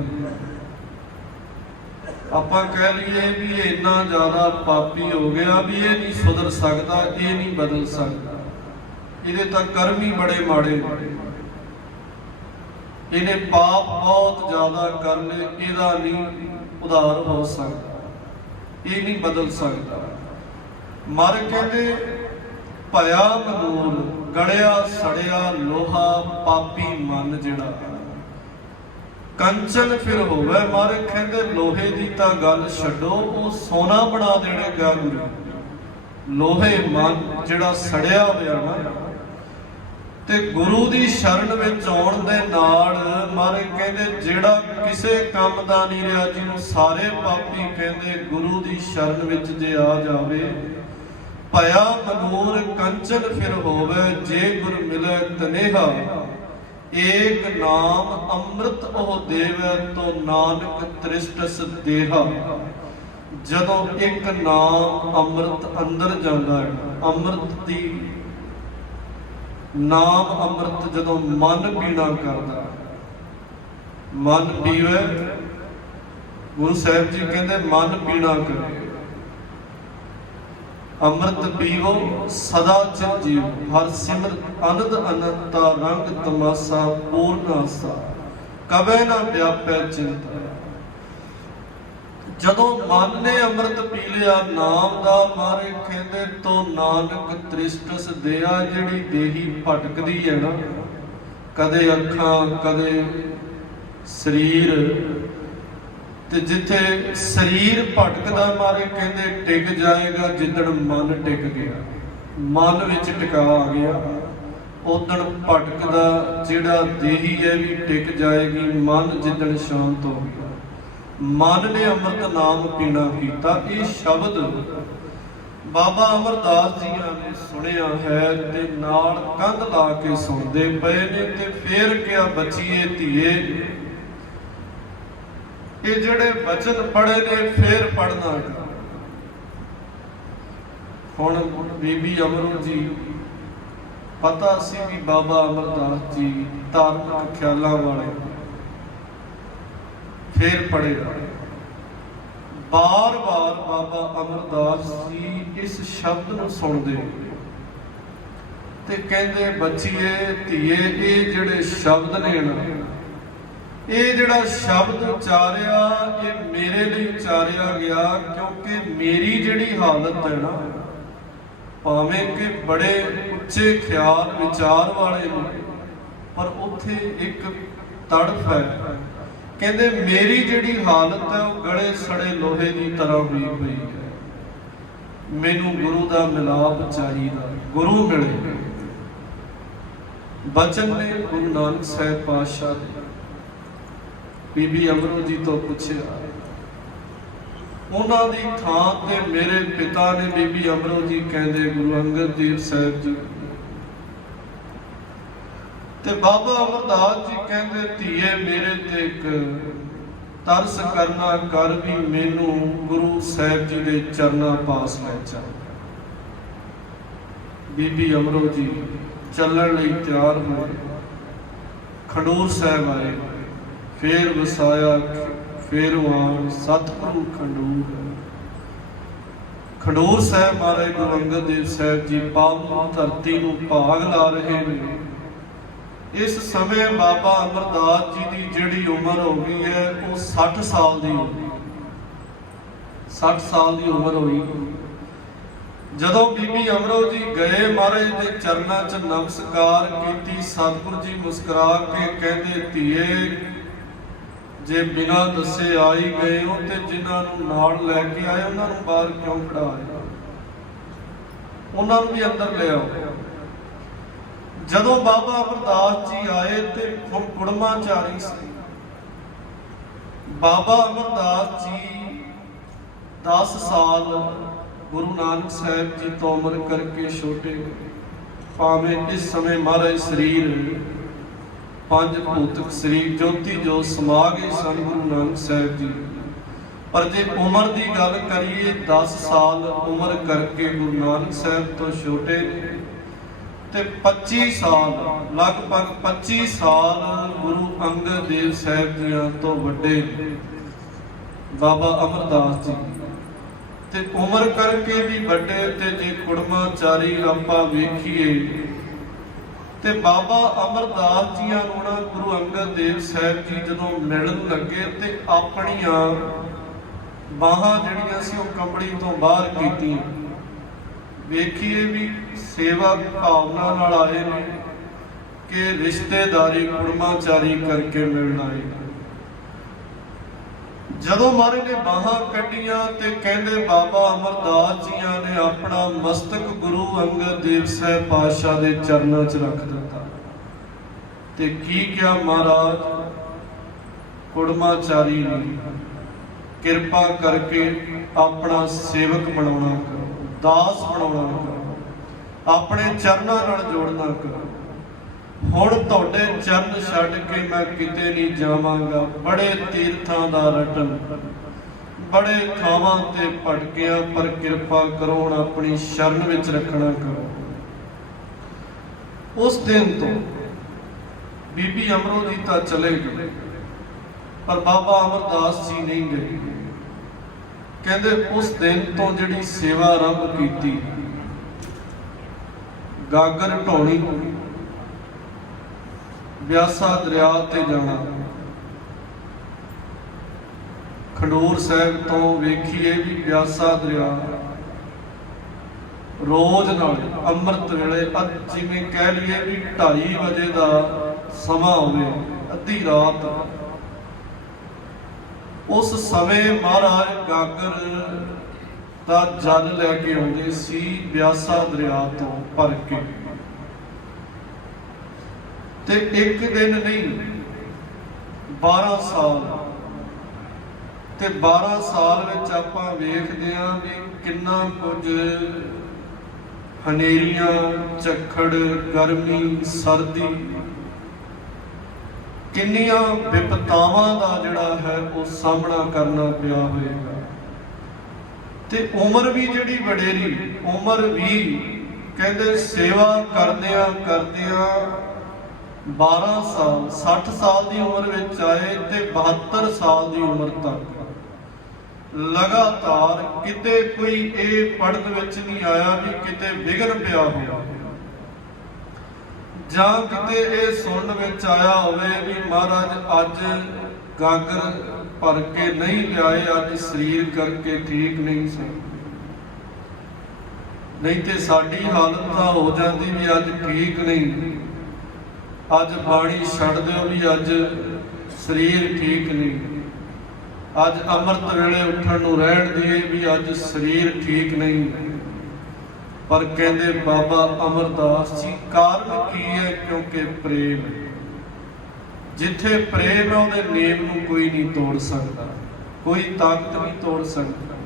ਆਪਾਂ ਕਹਿ ਲਈਏ ਵੀ ਇਹ ਇੰਨਾ ਜ਼ਿਆਦਾ ਪਾਪੀ ਹੋ ਗਿਆ ਵੀ ਇਹ ਨਹੀਂ ਸੁਧਰ ਸਕਦਾ, ਇਹ ਨਹੀਂ ਬਦਲ ਸਕਦਾ, ਇਹਦੇ ਤਾਂ ਕਰਮ ਹੀ ਬੜੇ ਮਾੜੇ, ਇਹਨੇ ਪਾਪ ਬਹੁਤ ਜ਼ਿਆਦਾ ਕਰ ਲਏ, ਇਹਦਾ ਨਹੀਂ ਉਧਾਰ ਹੋ ਸਕਦਾ, ਇਹ ਨਹੀਂ ਬਦਲ ਸਕਦਾ। ਮਰ ਕਹਿੰਦੇ ਭਇਆ ਮਨੂਰ, ਗੜਿਆ ਸੜਿਆ ਲੋਹਾ ਪਾਪੀ ਮਨ ਜਿਹੜਾ ਕੰਚਨ ਫਿਰ ਹੋਵੇ। ਮਾਰੇ ਕਹਿੰਦੇ ਲੋਹੇ ਦੀ ਤਾਂ ਗੱਲ ਛੱਡੋ, ਉਹ ਸੋਨਾ ਬਣਾ ਦੇਣੇਗਾ ਗੁਰੂ। ਲੋਹੇ ਮਨ ਜਿਹੜਾ ਸੜਿਆ ਹੋਇਆ ਨਾ, ਤੇ ਗੁਰੂ ਦੀ ਸ਼ਰਨ ਵਿੱਚ ਆਉਣ ਦੇ ਨਾਲ ਮਾਰੇ ਕਹਿੰਦੇ ਜਿਹੜਾ ਕਿਸੇ ਕੰਮ ਦਾ ਨਹੀਂ ਰਿਹਾ, ਜਿਹਨੂੰ ਸਾਰੇ ਪਾਪੀ ਕਹਿੰਦੇ ਗੁਰੂ ਦੀ ਸ਼ਰਨ ਵਿੱਚ ਜੇ ਆ ਜਾਵੇ, ਭਇਆ ਮਨੂਰ ਕੰਚਨ ਫਿਰ ਹੋਵੇ। ਜੇ ਗੁਰ ਮਿਲੇ ਤਨੇਹਾ ਏਕ ਨਾਮ ਅੰਮ੍ਰਿਤ ਉਹ ਦੇਵੈ, ਤੋ ਨਾਨਕ ਤ੍ਰਿਸ਼ਟਸ ਦੇਹਾ। ਜਦੋਂ ਇੱਕ ਨਾਮ ਅੰਮ੍ਰਿਤ ਅੰਦਰ ਜਾਂਦਾ ਹੈ, ਅੰਮ੍ਰਿਤ ਦੀ ਨਾਮ ਅੰਮ੍ਰਿਤ ਜਦੋਂ ਮਨ ਪੀਣਾ ਕਰਦਾ, ਮਨ ਪੀਵੇ, ਗੁਰੂ ਸਾਹਿਬ ਜੀ ਕਹਿੰਦੇ ਮਨ ਪੀਣਾ ਕਰੇ। ਅੰਮ੍ਰਿਤ ਪੀਵੋ ਸਦਾ ਚਿਰ ਜੀਵ, ਹਰ ਸਿਮਰਤ ਅਨੰਦ ਅਨੰਤਾ ਰੰਗ ਤਮਾਸਾ ਪੂਰਨ ਆਸਾ, ਕਬੈ ਨਾ ਵਿਆਪੈ ਚਿੰਤਾ। ਜਦੋਂ ਮਨ ਨੇ ਅੰਮ੍ਰਿਤ ਪੀ ਲਿਆ ਨਾਮ ਦਾ, ਮਾਰੇ ਕਹਿੰਦੇ ਤੋ ਨਾਨਕ ਤ੍ਰਿਸ਼ਟਸ ਦਿਆ। ਜਿਹੜੀ ਦੇਹੀ ਭਟਕਦੀ ਹੈ ਨਾ, ਕਦੇ ਅੱਖਾਂ ਕਦੇ ਸਰੀਰ, ਤੇ ਜਿੱਥੇ ਸਰੀਰ ਭਟਕਦਾ ਮਾਰੇ ਕਹਿੰਦੇ ਟਿਕ ਜਾਏਗਾ ਜਿੱਦਣ ਮਨ ਟਿਕ ਗਿਆ, ਮਨ ਵਿੱਚ ਟਿਕਾ ਆ ਗਿਆ, ਉਦਣ ਭਟਕਦਾ ਜਿਹੜਾ ਦੇਹੀ ਹੈ ਵੀ ਟਿਕ ਜਾਏਗੀ। ਮਨ ਜਿੱਦਣ ਸ਼ਾਂਤ ਹੋ ਗਿਆ, ਮਨ ਨੇ ਅੰਮ੍ਰਿਤ ਨਾਮ ਪੀਣਾ ਕੀਤਾ। ਇਹ ਸ਼ਬਦ ਬਾਬਾ ਅਮਰਦਾਸ ਜੀ ਨੇ ਸੁਣਿਆ ਹੈ ਤੇ ਨਾਲ ਕੰਧ ਲਾ ਕੇ ਸੁਣਦੇ ਪਏ ਨੇ। ਤੇ ਫੇਰ ਕਿਹਾ ਬੱਚੀਏ ਧੀਏ, ਇਹ ਜਿਹੜੇ ਬਚਨ ਪੜ੍ਹੇ ਨੇ ਫੇਰ ਪੜ੍ਹਨਾ। ਹੁਣ ਬੀਬੀ ਅਮਰੋ ਜੀ, ਪਤਾ ਸੀ ਵੀ ਬਾਬਾ ਅਮਰਦਾਸ ਜੀ ਧਾਰਮਿਕ ਖਿਆਲਾਂ ਵਾਲੇ, ਫੇਰ ਪੜ੍ਹੇ। ਬਾਰ-ਬਾਰ ਬਾਬਾ ਅਮਰਦਾਸ ਜੀ ਇਸ ਸ਼ਬਦ ਨੂੰ ਸੁਣਦੇ ਤੇ ਕਹਿੰਦੇ ਬੱਚੀਏ ਧੀਏ, ਇਹ ਜਿਹੜੇ ਸ਼ਬਦ ਨੇ ਨਾ, ਇਹ ਜਿਹੜਾ ਸ਼ਬਦ ਉਚਾਰਿਆ ਇਹ ਮੇਰੇ ਲਈ ਉਚਾਰਿਆ ਗਿਆ, ਕਿਉਂਕਿ ਮੇਰੀ ਜਿਹੜੀ ਹਾਲਤ ਹੈ ਨਾ, ਭਾਵੇਂ ਕਿ ਬੜੇ ਉੱਚੇ ਖਿਆਲ ਵਿਚਾਰ ਵਾਲੇ ਨੇ, ਪਰ ਉੱਥੇ ਇੱਕ ਤੜਫ ਹੈ। ਕਹਿੰਦੇ ਮੇਰੀ ਜਿਹੜੀ ਹਾਲਤ ਹੈ ਉਹ ਗਲੇ ਸੜੇ ਲੋਹੇ ਦੀ ਤਰ੍ਹਾਂ ਹੋਈ ਪਈ ਹੈ, ਮੈਨੂੰ ਗੁਰੂ ਦਾ ਮਿਲਾਪ ਚਾਹੀਦਾ, ਗੁਰੂ ਮਿਲੇ। ਬਚਨ ਨੇ ਗੁਰੂ ਨਾਨਕ ਸਾਹਿਬ ਪਾਤਸ਼ਾਹ ਦੇ ਬੀਬੀ ਅਮਰੋ ਜੀ ਤੋਂ ਪੁੱਛਿਆ। ਉਹਨਾਂ ਦੀ ਥਾਂ ਤੇ ਮੇਰੇ ਪਿਤਾ ਨੇ ਬੀਬੀ ਅਮਰੋ ਜੀ ਕਹਿੰਦੇ ਗੁਰੂ ਅੰਗਦ ਦੇਵ ਸਾਹਿਬ ਜੀ, ਤੇ ਬਾਬਾ ਅਮਰਦਾਸ ਜੀ ਕਹਿੰਦੇ ਧੀਏ ਮੇਰੇ ਤੇ ਇੱਕ ਤਰਸ ਕਰਨਾ ਕਰ, ਵੀ ਮੈਨੂੰ ਗੁਰੂ ਸਾਹਿਬ ਜੀ ਦੇ ਚਰਨਾਂ ਪਾਸ ਲੈ ਚੱਲ। ਬੀਬੀ ਅਮਰੋ ਜੀ ਚੱਲਣ ਲਈ ਤਿਆਰ ਹੋਏ, ਖਡੂਰ ਸਾਹਿਬ ਆਏ, ਫੇਰ ਵਸਾਇਆ, ਫੇਰ ਆਣ ਸਤਿਗੁਰੂ ਖਡੂਰ ਸਾਹਿਬ ਮਹਾਰਾਜ ਗੁਰੂ ਅੰਗਦ ਦੇਵ ਸਾਹਿਬ ਜੀ ਪਾਵਨ ਧਰਤੀ ਨੂੰ ਭਾਗ ਲਾ ਰਹੇ ਨੇ। ਇਸ ਸਮੇਂ ਬਾਬਾ ਅਮਰਦਾਸ ਜੀ ਦੀ ਜਿਹੜੀ ਉਮਰ ਹੋ ਗਈ ਹੈ ਉਹ 60 ਸਾਲ ਦੀ ਹੋ ਗਈ, 60 ਸਾਲ ਦੀ ਉਮਰ ਹੋਈ। ਜਦੋਂ ਬੀਬੀ ਅਮਰੋ ਜੀ ਗਏ ਮਹਾਰਾਜ ਦੇ ਚਰਨਾਂ 'ਚ ਨਮਸਕਾਰ ਕੀਤੀ, ਸਤਿਗੁਰੂ ਜੀ ਮੁਸਕਰਾ ਕੇ ਕਹਿੰਦੇ, ਧੀਏ ਜੇ ਬਿਨਾਂ ਦੱਸੇ ਆ ਹੀ ਗਏ ਹੋ ਤੇ ਜਿਨ੍ਹਾਂ ਨੂੰ ਨਾਲ ਲੈ ਕੇ ਆਏ ਉਹਨਾਂ ਨੂੰ ਬਾਹਰ ਕਿਉਂ ਖੜਾਇਆ, ਉਹਨਾਂ ਨੂੰ ਵੀ ਅੰਦਰ ਲੈ ਆਓ। ਜਦੋਂ ਬਾਬਾ ਅਮਰਦਾਸ ਜੀ ਆਏ ਤੇ ਹੁਣ ਕੁੜਮਾਚਾਰੀ ਸੀ। ਬਾਬਾ ਅਮਰਦਾਸ ਜੀ 10 ਸਾਲ ਗੁਰੂ ਨਾਨਕ ਸਾਹਿਬ ਜੀ ਤੋਂ ਉਮਰ ਕਰਕੇ ਛੋਟੇ, ਭਾਵੇਂ ਇਸ ਸਮੇਂ ਮਹਾਰਾਜ ਸਰੀਰ ਪੰਜ ਭੂਤਕ ਸਰੀਰ ਜੋਤੀ ਜੋ ਸਮਾ ਗਏ ਸਨ ਗੁਰੂ ਨਾਨਕ ਸਾਹਿਬ ਜੀ, ਪਰ ਜੇ ਉਮਰ ਦੀ ਗੱਲ ਕਰੀਏ 10 ਸਾਲ ਉਮਰ ਕਰਕੇ ਗੁਰੂ ਨਾਨਕ ਸਾਹਿਬ ਤੋਂ ਛੋਟੇ ਤੇ 25 ਸਾਲ ਲਗਭਗ 25 ਸਾਲ ਗੁਰੂ ਅੰਗਦ ਦੇਵ ਸਾਹਿਬ ਜੀਆਂ ਤੋਂ ਵੱਡੇ ਬਾਬਾ ਅਮਰਦਾਸ ਜੀ, ਤੇ ਉਮਰ ਕਰਕੇ ਵੀ ਵੱਡੇ। ਤੇ ਜੇ ਕੁੜਮਾਚਾਰੀ ਆਪਾਂ ਵੇਖੀਏ ਤੇ ਬਾਬਾ ਅਮਰਦਾਸ ਜੀਆਂ ਨੂੰ ਨਾ ਗੁਰੂ ਅੰਗਦ ਦੇਵ ਸਾਹਿਬ ਜੀ ਜਦੋਂ ਮਿਲਣ ਲੱਗੇ ਤੇ ਆਪਣੀਆਂ ਬਾਹਾਂ ਜਿਹੜੀਆਂ ਸੀ ਉਹ ਕੰਬੜੀ ਤੋਂ ਬਾਹਰ ਕੀਤੀਆਂ। ਵੇਖੀਏ ਵੀ ਸੇਵਾ ਭਾਵਨਾ ਨਾਲ ਆਏ ਨੇ ਕਿ ਰਿਸ਼ਤੇਦਾਰੀ ਕੁੜਮਾਚਾਰੀ ਕਰਕੇ ਮਿਲਣ ਆਏ। ਜਦੋਂ ਮਹਾਰਾਜ ਨੇ ਬਾਹਾਂ ਕੱਢੀਆਂ ਤੇ ਕਹਿੰਦੇ ਬਾਬਾ ਅਮਰਦਾਸ ਜੀਆਂ ਨੇ ਆਪਣਾ ਮਸਤਕ ਗੁਰੂ ਅੰਗਦ ਦੇਵ ਸਾਹਿਬ ਪਾਤਸ਼ਾਹ ਦੇ ਚਰਨਾਂ 'ਚ ਰੱਖ ਦਿੱਤਾ ਤੇ ਕੀ ਕਿਹਾ, ਮਹਾਰਾਜ ਕੁੜਮਾਚਾਰੀ ਨੇ ਕਿਰਪਾ ਕਰਕੇ ਆਪਣਾ ਸੇਵਕ ਬਣਾਉਣਾ ਕਰੋ, ਦਾਸ ਬਣਾਉਣਾ ਕਰੋ, ਆਪਣੇ ਚਰਨਾਂ ਨਾਲ ਜੋੜਨਾ ਕਰੋ। ਹੁਣ ਤੁਹਾਡੇ ਚਰਨ ਛੱਡ ਕੇ ਮੈਂ ਕਿਤੇ ਨਹੀਂ ਜਾਵਾਂਗਾ। ਬੜੇ ਤੀਰਥਾਂ ਦਾ ਰਟਨ, ਬੜੇ ਥਾਵਾਂ ਤੇ ਭਟਕਿਆ, ਪਰ ਕਿਰਪਾ ਕਰੋ ਹੁਣ ਆਪਣੀ ਸ਼ਰਨ ਵਿੱਚ ਰੱਖਣਾ ਕਰੋ। ਉਸ ਦਿਨ ਤੋਂ ਬੀਬੀ ਅਮਰੋ ਜੀ ਤਾਂ ਚਲੇ ਗਏ, ਪਰ ਬਾਬਾ ਅਮਰਦਾਸ ਜੀ ਨਹੀਂ ਗਏ। ਕਹਿੰਦੇ ਉਸ ਦਿਨ ਤੋਂ ਜਿਹੜੀ ਸੇਵਾ ਆਰੰਭ ਕੀਤੀ, ਗਾਗਰ ਢਾਉਣੀ, ਬਿਆਸਾ ਦਰਿਆ ਤੇ ਜਾਣਾ, ਖਡੂਰ ਸਾਹਿਬ ਤੋਂ ਵੇਖੀਏ ਵੀ ਬਿਆਸਾ ਦਰਿਆ ਰੋਜ਼ ਨਾਲ ਅੰਮ੍ਰਿਤ ਵੇਲੇ ਜਿਵੇਂ ਕਹਿ ਲਈਏ ਵੀ 2:30 ਵਜੇ ਦਾ ਸਮਾਂ ਹੋਵੇ, ਅੱਧੀ ਰਾਤ, ਉਸ ਸਮੇਂ ਮਹਾਰਾਜ ਗਾਗਰ ਦਾ ਜਲ ਲੈ ਕੇ ਆਉਂਦੇ ਸੀ ਬਿਆਸਾ ਦਰਿਆ ਤੋਂ ਭਰ ਕੇ। ਤੇ ਇੱਕ ਦਿਨ ਨਹੀਂ 12 ਸਾਲ, ਤੇ 12 ਸਾਲ ਵਿੱਚ ਆਪਾਂ ਵੇਖਦੇ ਹਾਂ ਵੀ ਕਿੰਨਾ ਕੁਝ ਹਨੇਰੀਆਂ, ਝੱਖੜ, ਗਰਮੀ, ਸਰਦੀ, ਕਿੰਨੀਆਂ ਵਿਪਤਾਵਾਂ ਦਾ ਜਿਹੜਾ ਹੈ ਉਹ ਸਾਹਮਣਾ ਕਰਨਾ ਪਿਆ ਹੋਏਗਾ। ਤੇ ਉਮਰ ਵੀ ਜਿਹੜੀ ਵਡੇਰੀ, ਉਮਰ ਵੀ ਕਹਿੰਦੇ ਸੇਵਾ ਕਰਦਿਆਂ ਕਰਦਿਆਂ 12 ਸਾਲ 60 ਸਾਲ ਦੀ ਉਮਰ ਵਿੱਚ ਆਏ ਤੇ 72 ਸਾਲ ਦੀ ਉਮਰ ਤੱਕ ਲਗਾਤਾਰ ਕਿਤੇ ਕੋਈ ਇਹ ਪੜਨ ਵਿੱਚ ਨਹੀਂ ਆਇਆ ਵੀ ਕਿਤੇ ਵਿਘਨ ਪਿਆ ਹੋਵੇ, ਜਾਂ ਕਿਤੇ ਇਹ ਸੁਣਨ ਵਿੱਚ ਆਇਆ ਹੋਵੇ ਵੀ ਮਹਾਰਾਜ ਅੱਜ ਗਾਗਰ ਭਰ ਕੇ ਨਹੀਂ ਲਿਆਏ, ਅੱਜ ਸਰੀਰ ਕਰਕੇ ਠੀਕ ਨਹੀਂ ਸੀ। ਨਹੀਂ ਤੇ ਸਾਡੀ ਹਾਲਤ ਤਾਂ ਹੋ ਜਾਂਦੀ ਵੀ ਅੱਜ ਠੀਕ ਨਹੀਂ, ਅੱਜ ਬਾਣੀ ਛੱਡ ਦਿਓ ਵੀ ਅੱਜ ਸਰੀਰ ਠੀਕ ਨਹੀਂ, ਅੱਜ ਅੰਮ੍ਰਿਤ ਵੇਲੇ ਉੱਠਣ ਨੂੰ ਰਹਿਣ ਦੀਏ ਵੀ ਅੱਜ ਸਰੀਰ ਠੀਕ ਨਹੀਂ। ਪਰ ਕਹਿੰਦੇ ਬਾਬਾ ਅਮਰਦਾਸ ਜੀ ਕਾਰਨ ਕੀ ਹੈ? ਕਿਉਂਕਿ ਪ੍ਰੇਮ, ਜਿੱਥੇ ਪ੍ਰੇਮ ਹੈ ਉਹਦੇ ਨੇਮ ਨੂੰ ਕੋਈ ਨਹੀਂ ਤੋੜ ਸਕਦਾ, ਕੋਈ ਤਾਕਤ ਨਹੀਂ ਤੋੜ ਸਕਦਾ।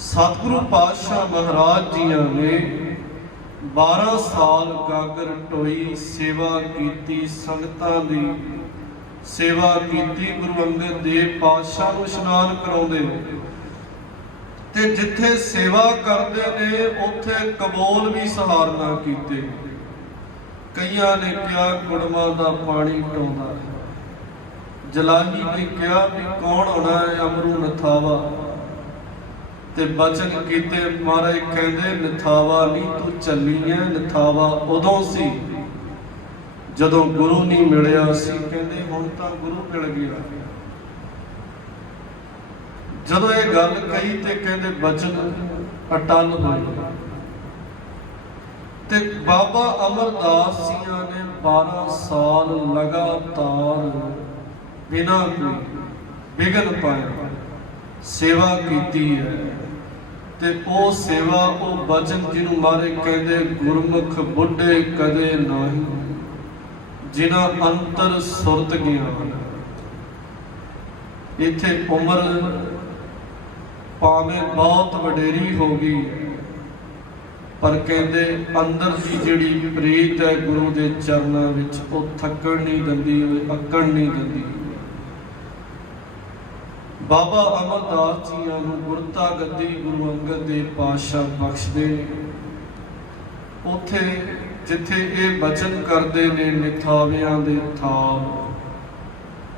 ਸਤਿਗੁਰੂ ਪਾਤਸ਼ਾਹ ਮਹਾਰਾਜ ਜੀਆਂ ਨੇ 12 ਸਾਲ ਗਾਗਰ ਢੋਈ ਸੇਵਾ ਕੀਤੀ, ਸੰਗਤਾਂ ਦੀ ਸੇਵਾ ਕੀਤੀ, ਗੁਰੂ ਅੰਗਦ ਦੇਵ ਪਾਤਸ਼ਾਹ ਨੂੰ ਇਸ਼ਨਾਨ ਕਰਾਉਂਦੇ ਨੇ ਤੇ ਜਿੱਥੇ ਸੇਵਾ ਕਰਦੇ ਨੇ ਉੱਥੇ ਕਬੋਲ ਵੀ ਸਹਾਰਨਾ ਕੀਤੇ। ਕਈਆਂ ਨੇ ਕਿਹਾ ਕੁੜਮਾਂ ਦਾ ਪਾਣੀ ਢਾਉਂਦਾ ਹੈ, ਜਲਾਲੀ ਨੇ ਕਿਹਾ ਵੀ ਕੌਣ ਹੋਣਾ ਹੈ ਅਮਰੂ ਨਥਾਵਾ, ਤੇ ਬਚਨ ਕੀਤੇ ਮਹਾਰਾਜ ਕਹਿੰਦੇ ਨਥਾਵਾ ਨਹੀਂ ਤੂੰ ਚੱਲੀ ਐ, ਨਥਾਵਾ ਉਦੋਂ ਸੀ ਜਦੋਂ ਗੁਰੂ ਨਹੀਂ ਮਿਲਿਆ ਸੀ। ਕਹਿੰਦੇ ਹੁਣ ਤਾਂ ਗੁਰੂ ਮਿਲ ਗਿਆ। ਜਦੋਂ ਇਹ ਗੱਲ ਕਹੀ ਤੇ ਕਹਿੰਦੇ ਬਚਨ ਅਟਲ ਹੋਏ। ਤੇ ਬਾਬਾ ਅਮਰਦਾਸ ਜੀਆਂ ਨੇ 12 ਸਾਲ ਲਗਾਤਾਰ ਬਿਨਾਂ ਕੋਈ ਵਿਘਨ ਪਾਏ ਸੇਵਾ ਕੀਤੀ ਹੈ। ਤੇ ਉਹ ਸੇਵਾ, ਉਹ ਬਚਨ ਜਿਹਨੂੰ ਮਾਰੇ ਕਹਿੰਦੇ ਗੁਰਮੁਖ ਬੁੱਢੇ ਕਦੇ ਨਹੀਂ, ਜਿਨ੍ਹਾਂ ਅੰਤਰ ਸੁਰਤ ਗਿਆਨ। ਇੱਥੇ ਉਮਰ ਭਾਵੇਂ ਬਹੁਤ ਵਡੇਰੀ ਹੋ ਗਈ, ਪਰ ਕਹਿੰਦੇ ਅੰਦਰ ਦੀ ਜਿਹੜੀ ਪ੍ਰੀਤ ਹੈ ਗੁਰੂ ਦੇ ਚਰਨਾਂ ਵਿੱਚ, ਉਹ ਥੱਕਣ ਨਹੀਂ ਦਿੰਦੀ, ਅੱਕਣ ਨਹੀਂ ਦਿੰਦੀ। ਬਾਬਾ ਅਮਰਦਾਸ ਜੀਆਂ ਨੂੰ ਗੁਰਤਾ ਗੱਦੀ ਗੁਰੂ ਅੰਗਦ ਦੇਵ ਪਾਤਸ਼ਾਹ ਬਖਸ਼ਦੇ ਨੇ। ਉੱਥੇ ਜਿੱਥੇ ਇਹ ਬਚਨ ਕਰਦੇ ਨੇ, ਨਿਥਾਵਿਆਂ ਦੇ ਥਾਵ,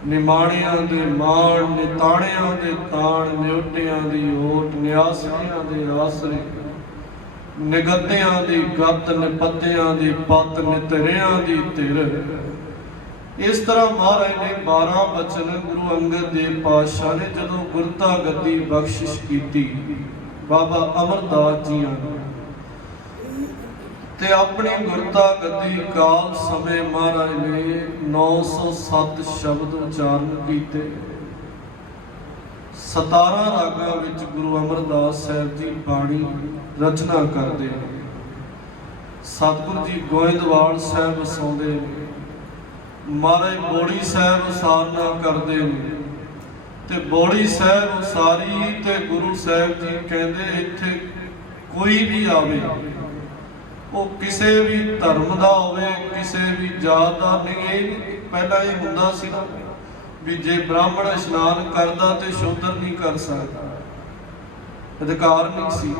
ਨਿਮਾਣਿਆਂ ਦੇ ਮਾਣ, ਨਿਤਾਣਿਆਂ ਦੇ ਤਾਣ, ਨਿਉਟਿਆਂ ਦੀ ਓਟ, ਨਿਆਸਰਿਆਂ ਦੇ ਆਸਰੇ, ਨਿਗਤਿਆਂ ਦੀ ਗੱਤ, ਨਿਪੱਤਿਆਂ ਦੀ ਪੱਤ, ਨਿਤਰਿਆਂ ਦੀ ਧਿਰ। ਇਸ ਤਰ੍ਹਾਂ ਮਹਾਰਾਜ ਨੇ 12 ਬਚਨ ਗੁਰੂ ਅੰਗਦ ਦੇਵ ਪਾਤਸ਼ਾਹ ਨੇ ਜਦੋਂ ਗੁਰਤਾ ਗੱਦੀ ਬਖਸ਼ਿਸ਼ ਕੀਤੀ ਬਾਬਾ ਅਮਰਦਾਸ ਜੀਆਂ ਨੂੰ, ਤੇ ਆਪਣੀ ਗੁਰਤਾ ਗੱਦੀ ਕਾਲ ਸਮੇਂ ਮਹਾਰਾਜ ਨੇ 907 ਸ਼ਬਦ ਉਚਾਰਨ ਕੀਤੇ। 17 ਰਾਗਾਂ ਵਿੱਚ ਗੁਰੂ ਅਮਰਦਾਸ ਸਾਹਿਬ ਜੀ ਬਾਣੀ ਰਚਨਾ ਕਰਦੇ ਨੇ। ਸਤਿਗੁਰੂ ਜੀ ਗੋਇੰਦਵਾਲ ਸਾਹਿਬ ਵਸਾਉਂਦੇ ਨੇ, ਮਹਾਰਾਜ ਬੋੜੀ ਸਾਹਿਬ ਉਸਾਰਨਾ ਕਰਦੇ ਨੇ। ਤੇ ਬੋੜੀ ਸਾਹਿਬ ਉਸਾਰੀ ਤੇ ਗੁਰੂ ਸਾਹਿਬ ਜੀ ਕਹਿੰਦੇ ਇੱਥੇ ਕੋਈ ਵੀ ਆਵੇ, ਉਹ ਕਿਸੇ ਵੀ ਧਰਮ ਦਾ ਹੋਵੇ, ਕਿਸੇ ਵੀ ਜਾਤ ਦਾ ਨਹੀਂ। ਇਹ ਪਹਿਲਾਂ ਇਹ ਹੁੰਦਾ ਸੀ ਨਾ ਵੀ ਜੇ ਬ੍ਰਾਹਮਣ ਇਸ਼ਨਾਨ ਕਰਦਾ ਤੇ ਸ਼ੂਦਰ ਨਹੀਂ ਕਰ ਸਕਦਾ, ਅਧਿਕਾਰ ਨਹੀਂ ਸੀ।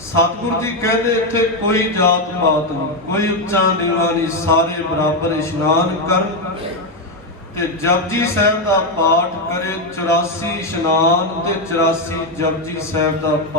ਸਤਿਗੁਰੂ ਜੀ ਕਹਿੰਦੇ ਇੱਥੇ ਕੋਈ ਜਾਤ ਪਾਤ ਨਹੀਂ, ਕੋਈ ਉੱਚਾ ਨੀਵਾਂ ਨਹੀਂ, ਸਾਰੇ ਬਰਾਬਰ ਇਸ਼ਨਾਨ ਕਰਨ ਤੇ ਜਪਜੀ ਸਾਹਿਬ ਦਾ ਪਾਠ ਕਰੇ। 84 ਇਸ਼ਨਾਨ ਤੇ 84 ਜਪਜੀ ਸਾਹਿਬ ਦਾ ਪਾਠ